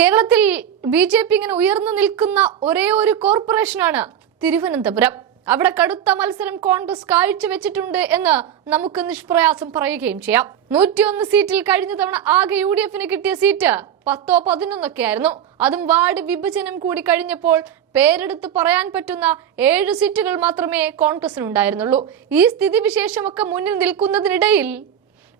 കേരളത്തിൽ ബി.ജെ.പി ഇങ്ങനെ ഉയർന്നു നിൽക്കുന്ന ഒരേ ഒരു കോർപ്പറേഷനാണ് തിരുവനന്തപുരം. അവിടെ കടുത്ത മത്സരം കോൺഗ്രസ് കാഴ്ചവെച്ചിട്ടുണ്ട് എന്ന് നമുക്ക് നിഷ്പ്രയാസം പറയുകയും ചെയ്യാം. 101 സീറ്റിൽ കഴിഞ്ഞ തവണ ആകെ യു.ഡി.എഫിന് കിട്ടിയ സീറ്റ് 10-11 ആയിരുന്നു. അതും വാർഡ് വിഭജനം കൂടി കഴിഞ്ഞപ്പോൾ പേരെടുത്ത് പറയാൻ പറ്റുന്ന 7 സീറ്റുകൾ മാത്രമേ കോൺഗ്രസിനുണ്ടായിരുന്നുള്ളൂ. ഈ സ്ഥിതിവിശേഷമൊക്കെ മുന്നിൽ നിൽക്കുന്നതിനിടയിൽ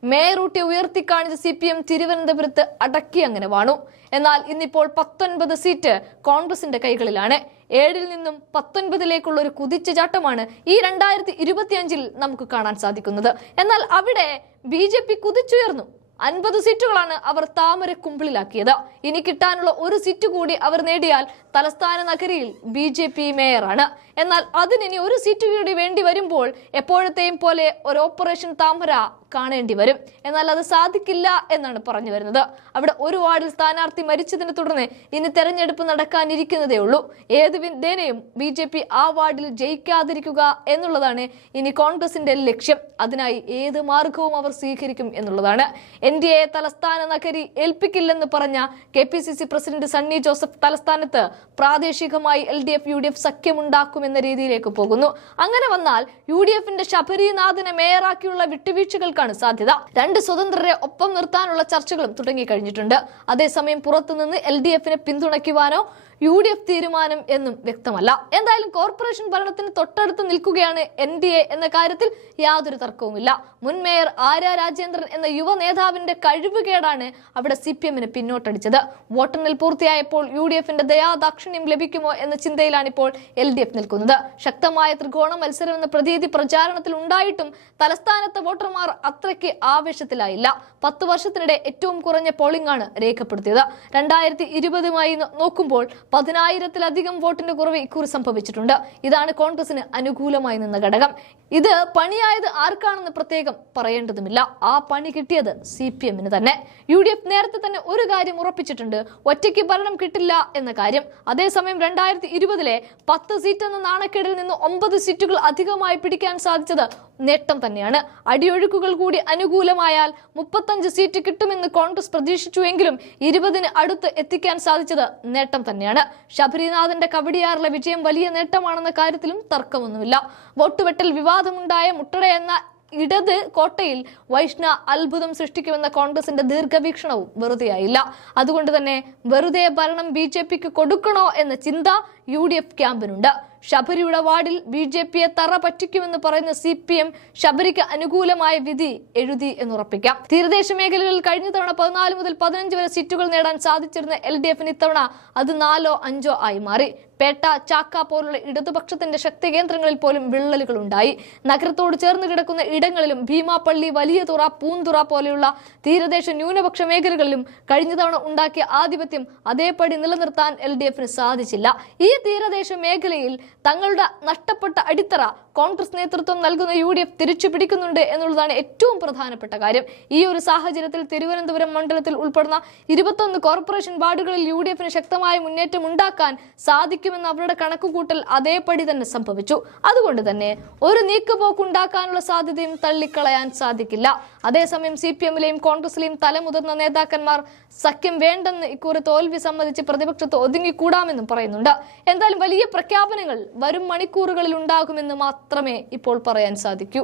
മേയറൂട്ടി ഉയർത്തിക്കാണിച്ച CPM തിരുവനന്തപുരത്ത് അടക്കി അങ്ങനെ വാണു. എന്നാൽ ഇന്നിപ്പോൾ 19 സീറ്റ് കോൺഗ്രസിന്റെ കൈകളിലാണ്. 7-ൽ നിന്നും 19-ലേക്കുള്ള ഒരു കുതിച്ചുചാട്ടമാണ് ഈ 2025-ൽ നമുക്ക് കാണാൻ സാധിക്കുന്നത്. എന്നാൽ അവിടെ ബി.ജെ.പി കുതിച്ചുയർന്നു. 50 സീറ്റുകളാണ് അവർ താമര കുമ്പിളിലാക്കിയത്. ഇനി കിട്ടാനുള്ള ഒരു സീറ്റ് കൂടി അവർ നേടിയാൽ തലസ്ഥാന നഗരിയിൽ ബി.ജെ.പി മേയറാണ്. എന്നാൽ അതിനി ഒരു സീറ്റ് കൂടി വേണ്ടി വരുമ്പോൾ എപ്പോഴത്തെയും പോലെ ഒരു ഓപ്പറേഷൻ താമര കാണേണ്ടി വരും. എന്നാൽ അത് സാധിക്കില്ല എന്നാണ് പറഞ്ഞു വരുന്നത്. അവിടെ ഒരു വാർഡിൽ സ്ഥാനാർത്ഥി മരിച്ചതിനെ തുടർന്ന് ഇനി തെരഞ്ഞെടുപ്പ് നടക്കാനിരിക്കുന്നതേ ഉള്ളൂ. ഏത് വിധേനയും ബി.ജെ.പി ആ വാർഡിൽ ജയിക്കാതിരിക്കുക എന്നുള്ളതാണ് ഇനി കോൺഗ്രസിന്റെ ലക്ഷ്യം. അതിനായി ഏത് മാർഗവും അവർ സ്വീകരിക്കും എന്നുള്ളതാണ്. NDA തലസ്ഥാന നഗരി ഏൽപ്പിക്കില്ലെന്ന് പറഞ്ഞ KPCC പ്രസിഡന്റ് സണ്ണി ജോസഫ് തലസ്ഥാനത്ത് പ്രാദേശികമായി LDF UDF സഖ്യമുണ്ടാക്കുമെന്ന രീതിയിലേക്ക് പോകുന്നു. അങ്ങനെ വന്നാൽ UDFന്റെ ശബരിനാഥിനെ മേയറാക്കിയുള്ള വിട്ടുവീഴ്ചകൾക്കാണ് സാധ്യത. 2 സ്വതന്ത്രരെ ഒപ്പം നിർത്താനുള്ള ചർച്ചകളും തുടങ്ങിക്കഴിഞ്ഞിട്ടുണ്ട്. അതേസമയം പുറത്തുനിന്ന് LDFനെ പിന്തുണയ്ക്കുവാനോ UDF തീരുമാനം എന്നും വ്യക്തമല്ല. എന്തായാലും കോർപ്പറേഷൻ ഭരണത്തിന് തൊട്ടടുത്ത് നിൽക്കുകയാണ് NDA എന്ന കാര്യത്തിൽ യാതൊരു തർക്കവുമില്ല. മുൻ മേയർ ആര്യ രാജേന്ദ്രൻ എന്ന യുവ നേതാവിന്റെ കഴിവുകേടാണ് അവിടെ CPMന് പിന്നോട്ടടിച്ചത്. വോട്ടെണ്ണൽ പൂർത്തിയായപ്പോൾ UDFന്റെ ദയാദാക്ഷിണ്യം ലഭിക്കുമോ എന്ന ചിന്തയിലാണ് ഇപ്പോൾ LDF നിൽക്കുന്നത്. ശക്തമായ ത്രികോണ മത്സരം എന്ന പ്രതീതി പ്രചാരണത്തിൽ ഉണ്ടായിട്ടും തലസ്ഥാനത്തെ വോട്ടർമാർ അത്രയ്ക്ക് ആവേശത്തിലായില്ല. 10 വർഷത്തിനിടെ ഏറ്റവും കുറഞ്ഞ പോളിംഗ് ആണ് രേഖപ്പെടുത്തിയത്. 2020മായി നോക്കുമ്പോൾ 10,000-ത്തിലധികം വോട്ടിന്റെ കുറവ് ഇക്കുറി സംഭവിച്ചിട്ടുണ്ട്. ഇതാണ് കോൺഗ്രസിന് അനുകൂലമായി നിന്ന ഘടകം. ഇത് പണിയായത് ആർക്കാണെന്ന് പ്രത്യേകം പറയേണ്ടതുമില്ല. ആ പണി കിട്ടിയത് CPMന് തന്നെ. UDF നേരത്തെ തന്നെ ഒരു കാര്യം ഉറപ്പിച്ചിട്ടുണ്ട്, ഒറ്റയ്ക്ക് ഭരണം കിട്ടില്ല എന്ന കാര്യം. അതേസമയം 2020-ലെ 10 സീറ്റ് എന്ന നാണക്കേടിൽ നിന്ന് 9 സീറ്റുകൾ അധികമായി പിടിക്കാൻ സാധിച്ചത് നേട്ടം തന്നെയാണ്. അടിയൊഴുക്കുകൾ കൂടി അനുകൂലമായാൽ 35 സീറ്റ് കിട്ടുമെന്ന് കോൺഗ്രസ് പ്രതീക്ഷിച്ചുവെങ്കിലും 20-ന് അടുത്ത് എത്തിക്കാൻ സാധിച്ചത് നേട്ടം തന്നെയാണ്. ശബരിനാഥന്റെ കവടിയാറിലെ വിജയം വലിയ നേട്ടമാണെന്ന കാര്യത്തിലും തർക്കമൊന്നുമില്ല. വോട്ടുവെട്ടൽ വിവാദമുണ്ടായ മുട്ടട എന്ന ഇടത് കോട്ടയിൽ വൈഷ്ണ അത്ഭുതം സൃഷ്ടിക്കുമെന്ന കോൺഗ്രസിന്റെ ദീർഘവീക്ഷണവും വെറുതെയായില്ല. അതുകൊണ്ട് തന്നെ വെറുതെ ഭരണം ബി.ജെ.പിക്ക് കൊടുക്കണോ എന്ന ചിന്ത UDF ക്യാമ്പിനുണ്ട്. ശബരിയുടെ വാർഡിൽ ബി.ജെ.പിയെ തറ പറ്റിക്കുമെന്ന് പറയുന്ന CPM ശബരിക്ക് അനുകൂലമായ വിധി എഴുതി എന്നുറപ്പിക്കാം. തീരദേശ മേഖലകളിൽ കഴിഞ്ഞ തവണ 14 മുതൽ 15 വരെ സീറ്റുകൾ നേടാൻ സാധിച്ചിരുന്ന LDFന് ഇത്തവണ അത് 4-5 ആയി മാറി. പേട്ട, ചാക്ക പോലുള്ള ഇടതുപക്ഷത്തിന്റെ ശക്തി കേന്ദ്രങ്ങളിൽ പോലും വിള്ളലുകൾ ഉണ്ടായി. നഗരത്തോട് ചേർന്ന് കിടക്കുന്ന ഇടങ്ങളിലും ഭീമാപ്പള്ളി, വലിയതുറ, പൂന്തുറ പോലെയുള്ള തീരദേശ ന്യൂനപക്ഷ മേഖലകളിലും കഴിഞ്ഞ തവണ ഉണ്ടാക്കിയ ആധിപത്യം അതേപടി നിലനിർത്താൻ LDFന് സാധിച്ചില്ല. ഈ തീരദേശ മേഖലയിൽ തങ്ങളുടെ നഷ്ടപ്പെട്ട അടിത്തറ കോൺഗ്രസ് നേതൃത്വം നൽകുന്ന UDF തിരിച്ചു പിടിക്കുന്നുണ്ട് എന്നുള്ളതാണ് ഏറ്റവും പ്രധാനപ്പെട്ട കാര്യം. ഈ ഒരു സാഹചര്യത്തിൽ തിരുവനന്തപുരം മണ്ഡലത്തിൽ ഉൾപ്പെടുന്ന 21 കോർപ്പറേഷൻ വാർഡുകളിൽ UDFന് ശക്തമായ മുന്നേറ്റം ഉണ്ടാക്കാൻ സാധിക്കുമെന്ന് അവരുടെ കണക്കുകൂട്ടൽ അതേപടി തന്നെ സംഭവിച്ചു. അതുകൊണ്ട് തന്നെ ഒരു നീക്കുപോക്കുണ്ടാക്കാനുള്ള സാധ്യതയും തള്ളിക്കളയാൻ സാധിക്കില്ല. അതേസമയം CPMലെയും കോൺഗ്രസിലെയും തലമുതിർന്ന നേതാക്കന്മാർ സഖ്യം വേണ്ടെന്ന് ഇക്കുറി തോൽവി സമ്മതിച്ച് പ്രതിപക്ഷത്ത് ഒതുങ്ങിക്കൂടാമെന്നും പറയുന്നുണ്ട്. എന്തായാലും വലിയ പ്രഖ്യാപനങ്ങൾ വരും മണിക്കൂറുകളിൽ ഉണ്ടാകുമെന്ന് മാത്രമേ ഇപ്പോൾ പറയാൻ സാധിക്കൂ.